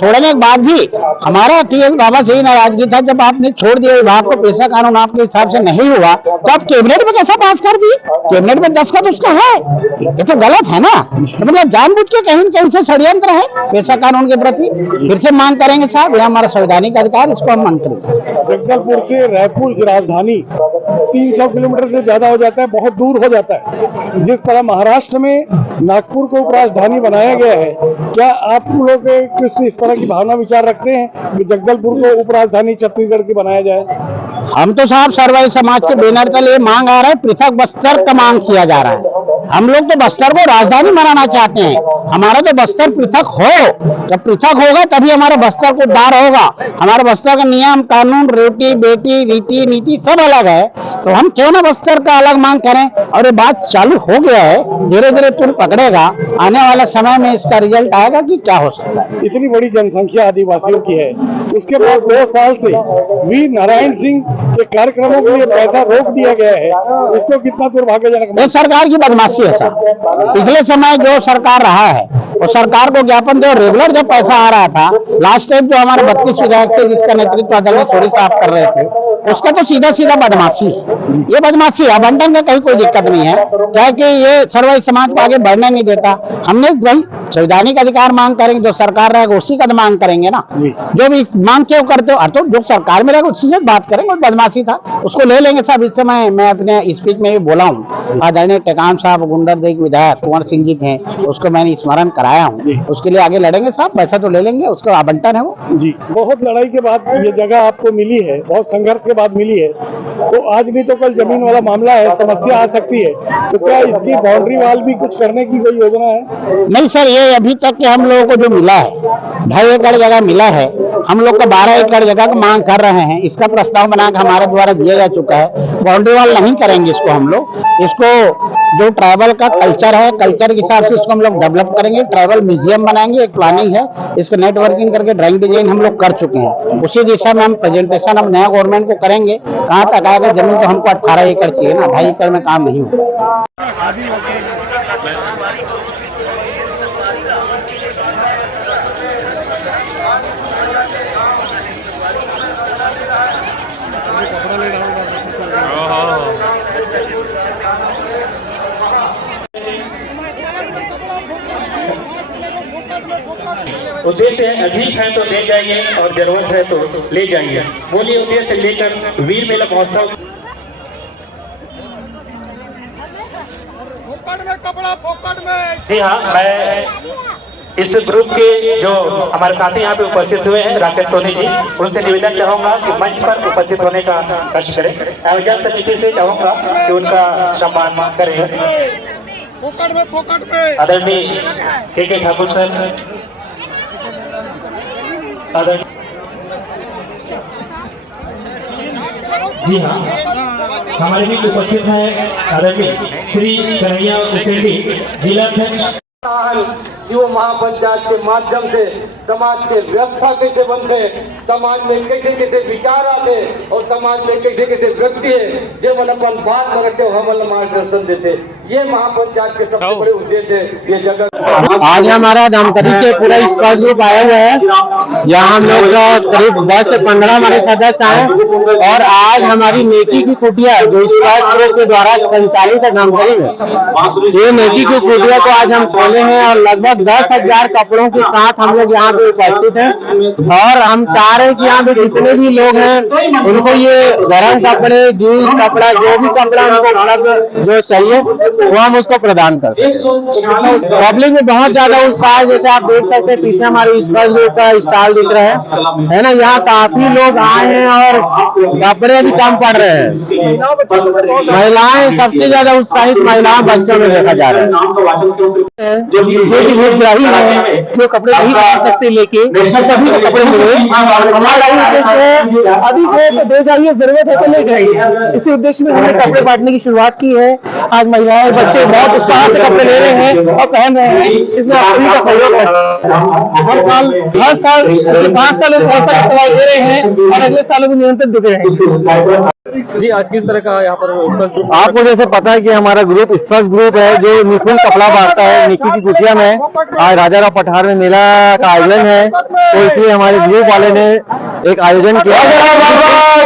छोड़ने के बाद भी हमारा TS बाबा से ही नाराजगी था, जब आपने छोड़ दिया विभाग को, पेशा कानून आपके हिसाब से नहीं हुआ, तो आप कैबिनेट में कैसा पास कर दिए? कैबिनेट में दस्तखत उसका है, ये तो गलत है ना। तो मतलब जानबूझ के कहीं न कहीं से षड्यंत्र है पेशा कानून के प्रति। फिर से मांग करेंगे साहब, यह हमारा संवैधानिक अधिकार, इसको हम मंत्री। जगदलपुर से रायपुर राजधानी 300 किलोमीटर से ज्यादा हो जाता है, बहुत दूर हो जाता है। जिस तरह महाराष्ट्र में नागपुर को उपराजधानी बनाया गया है, क्या आप लोग कुछ इस तरह की भावना विचार रखते हैं कि जगदलपुर को उपराजधानी छत्तीसगढ़ की बनाया जाए? हम तो साहब सर्ववादी समाज के बैनर तले मांग आ रहा है, पृथक बस्तर का मांग किया जा रहा है। हम लोग तो बस्तर को राजधानी बनाना चाहते हैं। हमारा तो बस्तर पृथक हो, जब पृथक होगा तभी हमारे बस्तर को दार होगा। हमारे बस्तर का नियम कानून, रोटी बेटी रीति नीति सब अलग है, तो हम क्यों ना बस्तर का अलग मांग करें। और ये बात चालू हो गया है, धीरे धीरे तुर पकड़ेगा। आने वाला समय में इसका रिजल्ट आएगा कि क्या हो सकता है। इतनी बड़ी जनसंख्या आदिवासियों की है, उसके बाद 2 साल से वीर नारायण सिंह के कार्यक्रमों के लिए पैसा रोक दिया गया है, इसको कितना दुर्भाग्यजनक। ये सरकार की बदमाशी है सर। पिछले समय जो सरकार रहा है वो सरकार को ज्ञापन दो, रेगुलर जब पैसा आ रहा था, लास्ट टाइम जो हमारे 32 विधायक थे जिसका नेतृत्व आदरणीय थोड़ी साफ कर रहे थे, उसका तो सीधा सीधा बदमाशी है। ये बदमाशी है, आवंटन का कहीं कोई दिक्कत नहीं है, क्या कि ये सर्व समाज को आगे बढ़ने नहीं देता। हमने वही संवैधानिक अधिकार मांग करेंगे, जो सरकार रहेगा उसी का मांग करेंगे ना। जो भी मांग क्यों करते हो, तो जो सरकार में रहेगा उससे बात करेंगे। बदमाशी था उसको ले लेंगे साहब। इस समय मैं अपने स्पीच में भी बोला हूँ, आदरणीय टेकाम साहब गुंडरदेही के विधायक कुंवर सिंह जी थे, उसको मैंने स्मरण कराया हूँ, उसके लिए आगे लड़ेंगे साहब। पैसा तो ले लेंगे, उसका आवंटन है वो जी। बहुत लड़ाई के बाद ये जगह आपको मिली है, बहुत संघर्ष के बाद मिली है, तो आज नहीं तो कल जमीन वाला मामला है, समस्या आ सकती है, तो क्या इसकी बाउंड्री वाल भी कुछ करने की कोई योजना है? नहीं सर, ये अभी तक के हम लोगों को जो मिला है 2.5 एकड़ जगह मिला है, हम लोग का 12 एकड़ जगह की मांग कर रहे हैं। इसका प्रस्ताव बनाकर हमारे द्वारा दिया जा चुका है। बाउंड्री वाल नहीं करेंगे इसको हम लोग, इसको जो ट्राइबल का कल्चर है, कल्चर के हिसाब से इसको हम लोग डेवलप करेंगे। ट्राइबल म्यूजियम बनाएंगे, एक प्लानिंग है, इसका नेटवर्किंग करके ड्राइंग डिजाइन हम लोग कर चुके हैं। उसी दिशा में हम प्रेजेंटेशन अब नया गवर्नमेंट को करेंगे। कहाँ तक आएगा, जमीन तो हमको 18 एकड़ चाहिए ना, 2.5 एकड़ में काम नहीं होगा। उद्देश्य अधिक है तो दे जाइए और जरूरत है तो ले जाइए। बोलिए उद्देश्य लेकर वीर मेला महोत्सव। जी हाँ, मैं इस ग्रुप के जो हमारे साथी यहाँ पे उपस्थित हुए हैं राकेश सोनी जी, उनसे निवेदन चाहूंगा कि मंच पर उपस्थित होने का कष्ट करें। आयोजन समिति से चाहूंगा कि उनका सम्मान करें। आदरणीय के ठाकुर सर, जी हाँ, हमारे बीच उपस्थित है आदरणीय श्री कन्हैया उसेंडी, जिलाध्यक्ष। युवा महापंचायत के माध्यम से समाज के व्यवस्था कैसे बनते, समाज में कैसे कैसे विचार आते और समाज में कैसे कैसे व्यक्ति है जो मन अपन बात करते हो, हम मार्गदर्शन देते। ये महापंचायत के सबसे बड़े उद्देश्य है। ये जगह आज हमारा धमतरी से पूरा स्पर्श ग्रुप आया हुआ है। यहाँ हम लोग करीब 10 से 15 हमारे सदस्य आए और आज हमारी नेकी की कुटिया जो स्पर्श ग्रुप के द्वारा संचालित है धमतरी में, ये नेकी की कुटिया को आज हम खोले हैं और लगभग 10,000 कपड़ों के साथ हम लोग यहाँ पे उपस्थित हैं। और हम चाह रहे हैं कि यहाँ पे जितने भी लोग हैं उनको ये गर्म कपड़े, जीन्स कपड़ा, जो भी कपड़ा उनको उपलब्ध जो चाहिए वो हम उसको प्रदान कर सकते हैं। पब्लिक में बहुत ज्यादा उत्साह, जैसे आप देख सकते हैं पीछे हमारे स्पर्श ग्रुप का स्टॉल दिख रहा है ना। यहाँ काफी लोग आए हैं और कपड़े भी कम पड़ रहे हैं। महिलाएं सबसे ज्यादा उत्साहित महिलाएं बच्चों में देखा जा रहा है। जो कपड़े नहीं खरीद सकते लेके सभी को कपड़े मिले, हमारा उद्देश्य अधिक है तो दे जाइए, जरूरत है तो ले जाइए। इसी उद्देश्य में हमने कपड़े बांटने की शुरुआत की है। आज महिलाएं बच्चे बहुत उत्साह से कपड़े ले रहे हैं और पहन रहे हैं। इसमें आप सभी का सहयोग है। हर साल 5 साल ऐसा सवाल दे रहे हैं और अगले सालों में निरंतर देते रहेंगे। जी, आज किस तरह का यहाँ पर आपको जैसे पता है कि हमारा ग्रुप स्पर्श ग्रुप है जो निःशुल्क कपड़ा बांटता है। निकी की कुटिया में आज राजा राव पठार में मेला का आयोजन है, तो इसलिए हमारे ग्रुप वाले ने एक आयोजन किया,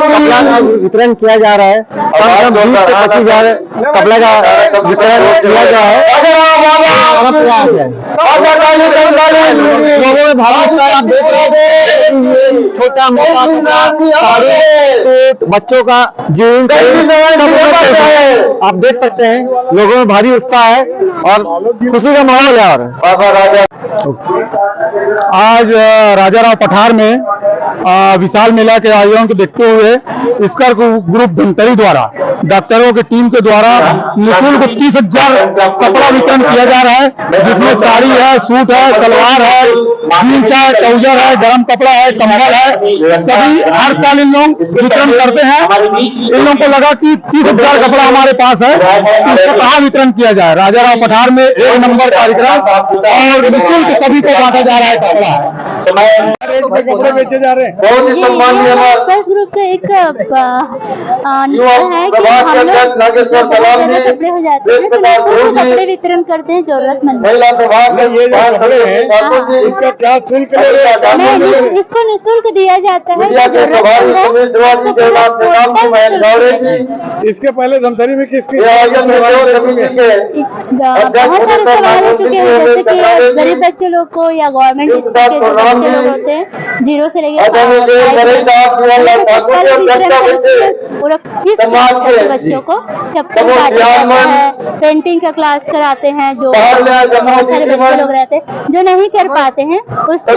कपड़ा का वितरण किया जा रहा है। कम 20 से 25,000 कपड़ा का वितरण किया गया है। लोगों में भारी उत्साह आप देख रहे थे। छोटा मोटा साड़ी, सूट, बच्चों का जीन्स, आप देख सकते हैं लोगों में भारी उत्साह है और खुशी का माहौल है। और आज राजा राव पठार में विशाल मेला के आयोजन को देखते हुए इसका ग्रुप धमतरी द्वारा डॉक्टरों की टीम के द्वारा निःशुल्क 30,000 कपड़ा वितरण किया जा रहा है, जिसमें साड़ी है, सूट है, सलवार है, जींस है, ट्राउजर है, गर्म कपड़ा है, कंबल है, सभी हर साल इन लोग वितरण करते हैं। इन लोगों को लगा कि 30,000 कपड़ा हमारे पास है, इसका कहाँ वितरण किया जाए। राजा राव पठार में 1 नंबर कार्यक्रम और निःशुल्क सभी को बांटा जा रहा है कपड़ा। कपड़े बेचे जा रहे हैं। स्पर्श ग्रुप का एक है कि हम लोग कपड़े हो जाते हैं तो निःशुल्क कपड़े वितरण करते हैं जरूरतमंद। इसका क्या शुल्क नहीं, इसको निःशुल्क दिया जाता है। इसके पहले धमतरी में किसकी बहुत सारे सवाल हो चुके हैं, जैसे कि गरीब बच्चे लोग को या गवर्नमेंट स्कूल के जो बच्चे लोग होते हैं 0 से लेकर बच्चों को चप्पल है, पेंटिंग का क्लास कराते हैं, जो बहुत सारे बच्चे लोग रहते हैं जो नहीं कर पाते हैं उसके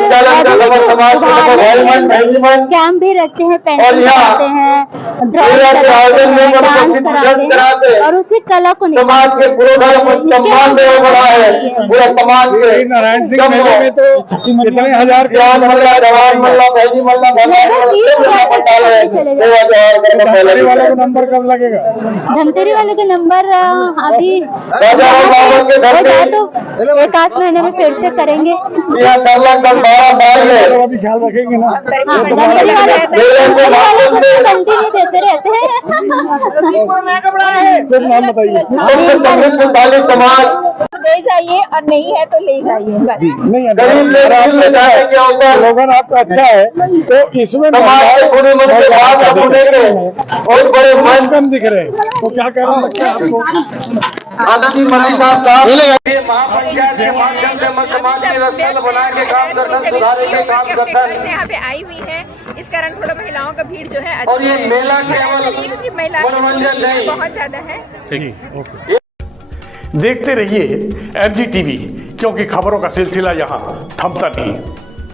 कैंप भी रखते हैं, पेंटिंग कराते हैं, ड्राइंग कराते हैं, डांस कराते हैं और उसी कला को नारायण सिंह मेले में तो कितने हजार वाले को नंबर कब लगेगा? धमतरी वाले का नंबर अभी तो 1-8 महीने में फिर से करेंगे। अभी ख्याल रखेंगे ना? कंटिन्यू देते रहते हैं। सिर्फ नाम बताइए। ले जाइए और नहीं है तो ले जाइए बस। नहीं स्लोगन आपका अच्छा है तो इसमें बहुत बड़े मन कम दिख रहे हैं तो क्या करना लगता है आपको? महापंचायत के माध्यम से मत समाज की व्यवस्था बना के काम से यहाँ पे आई हुई है, इस कारण थोड़ा महिलाओं का भीड़ जो है और ये मेला केवल सिर्फ महिलाएं बहुत ज्यादा है। देखते रहिए MG TV, क्योंकि खबरों का सिलसिला यहाँ थमता नहीं।